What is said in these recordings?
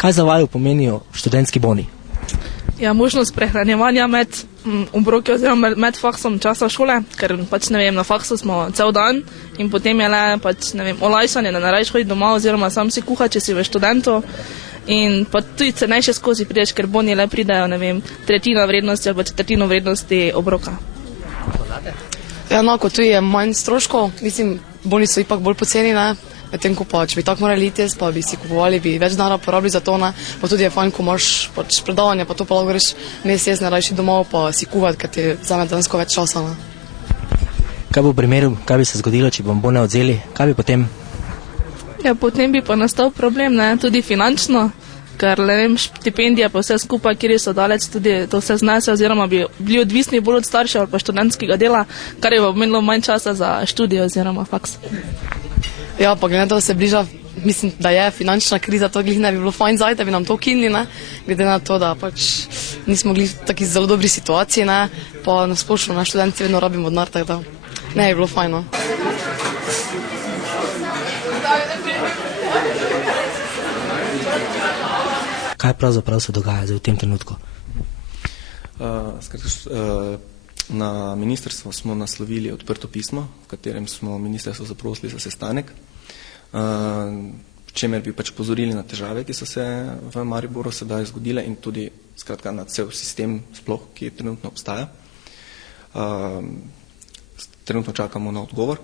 Kaj za vaju pomenijo študentski boni? Ja, možnost prehranjevanja med obroki oziroma med faksom časa šole, ker pač ne vem, na faksu smo cel dan in potem je le pač, ne vem, olajšanje, da ne rabiš hoditi doma oziroma sam si kuha, če si v študentu. In pa tudi cenejše skozi prideš, ker boni le pridajo, ne vem, tretjina vrednosti ali pa četrtino vrednosti obroka. Ja, no, kot tu je manj stroškov, mislim, boni so ipak bolj poceni, ne? Medtem ko pa, če bi tako morali iti, pa bi si kupovali, bi več denarja porabili za to, ne? Pa tudi je fajn, ko imaš pač predavanje, pa to pa lahko greš mesec, ne rabiš domov, pa si kuhati, ker ti vzame dejansko več časa, ne? Kaj bo v primeru, kaj bi se zgodilo, če bom bone odzeli? Kaj bi potem? Ja, potem bi pa nastal problem, ne, tudi finančno, ker, ne vem, štipendije pa vse skupaj, kjer so daleč, tudi to vse znese, oziroma bi bili odvisni bolj od staršev ali pa študentskega dela, kar je pa pomenilo manj časa za študij oziroma faks. Ja, pa glede, da se bliža, mislim, da je finančna kriza, to glih ne bi bilo fajn zdaj, da bi nam to ukinili, ne, glede na to, da pač nismo glih v taki zelo dobri situaciji, ne, pa nasplošno, na študenti vedno rabimo denar, tako da ne bi bilo fajn, no. Kaj pravzaprav se dogaja zdaj v tem trenutku? Na ministrstvo smo naslovili odprto pismo, v katerem smo ministrstvo zaprosili za sestanek, v čemer bi pač pozorili na težave, ki so se v Mariboru sedaj zgodile in tudi skratka na cel sistem sploh, ki trenutno obstaja. Trenutno čakamo na odgovor.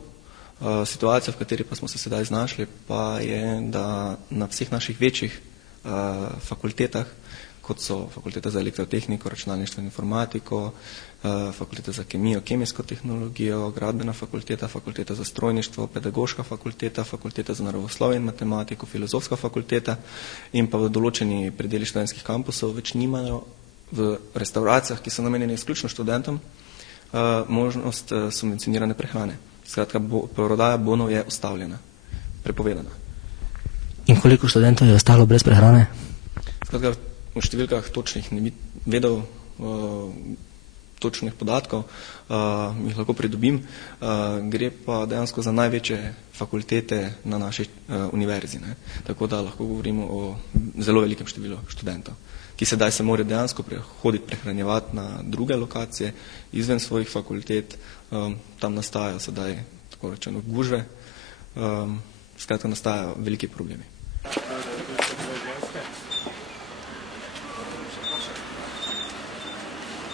Situacija, v kateri pa smo se sedaj znašli, pa je, da na vseh naših večjih fakultetah, kot so fakulteta za elektrotehniko, računalništvo in informatiko, fakulteta za kemijo, kemijsko tehnologijo, gradbena fakulteta, fakulteta za strojništvo, pedagoška fakulteta, fakulteta za naravoslovje in matematiko, filozofska fakulteta in pa v določeni predeli študentskih kampusov več nimajo v restauracijah, ki so namenjeni izključno študentom, možnost subvencionirane prehrane. Skratka, prodaja bonov je ustavljena, prepovedana. In koliko študentov je ostalo brez prehrane? Skratka, v številkah točnih ne bi vedel točnih podatkov, jih lahko pridobim, gre pa dejansko za največje fakultete na naši univerzi, ne? Tako da lahko govorimo o zelo velikem številu študentov, ki sedaj se morajo dejansko hoditi prehranjevati na druge lokacije, izven svojih fakultet, tam nastajajo sedaj, tako rečeno, gužve, skratka nastajajo veliki problemi.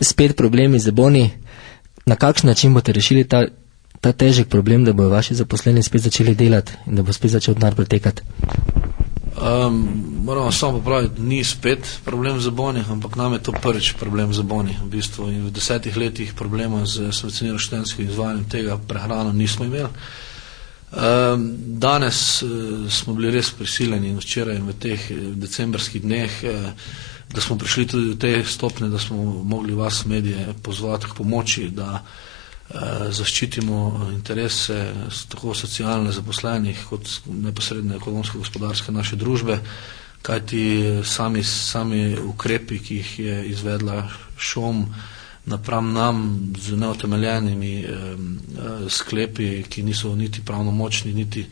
Spet problemi z boni. Na kakšen način boste rešili ta težek problem, da bodo vaši zaposleni spet začeli delati in da bo spet začel denar pretekati? Moramo samo popraviti, ni spet problem z boni, ampak nam je to prvič problem z boni. V bistvu in v 10 letih problema z subvencioniranim študentskim izvajanjem tega prehrano nismo imeli. Danes smo bili res prisiljeni in včeraj v teh decembrskih dneh, da smo prišli tudi do te stopne, da smo mogli vas medije pozvati k pomoči, da zaščitimo interese tako socialne zaposlenih kot neposredne ekonomsko-gospodarske naše družbe, kajti sami ukrepi, ki jih je izvedla ŠOM napram nam z neutemeljenimi sklepi, ki niso niti pravnomočni, niti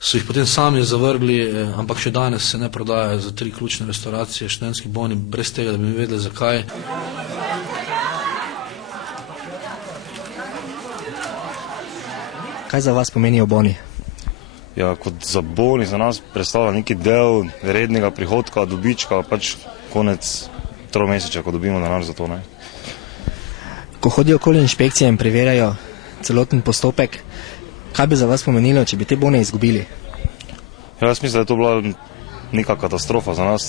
so jih potem sami zavrgli, ampak še danes se ne prodajajo za 3 ključne restauracije študentski boni, brez tega, da bi mi vedeli zakaj. Kaj za vas pomenijo boni? Ja, kot za boni za nas predstavlja neki del rednega prihodka, dobička, pač konec tromesečja, ko dobimo denar za to, ne. Ko hodijo okoli inšpekcije in preverjajo celoten postopek, kaj bi za vas pomenilo, če bi te bone izgubili? Ja, jaz mislim, da je to bila neka katastrofa za nas.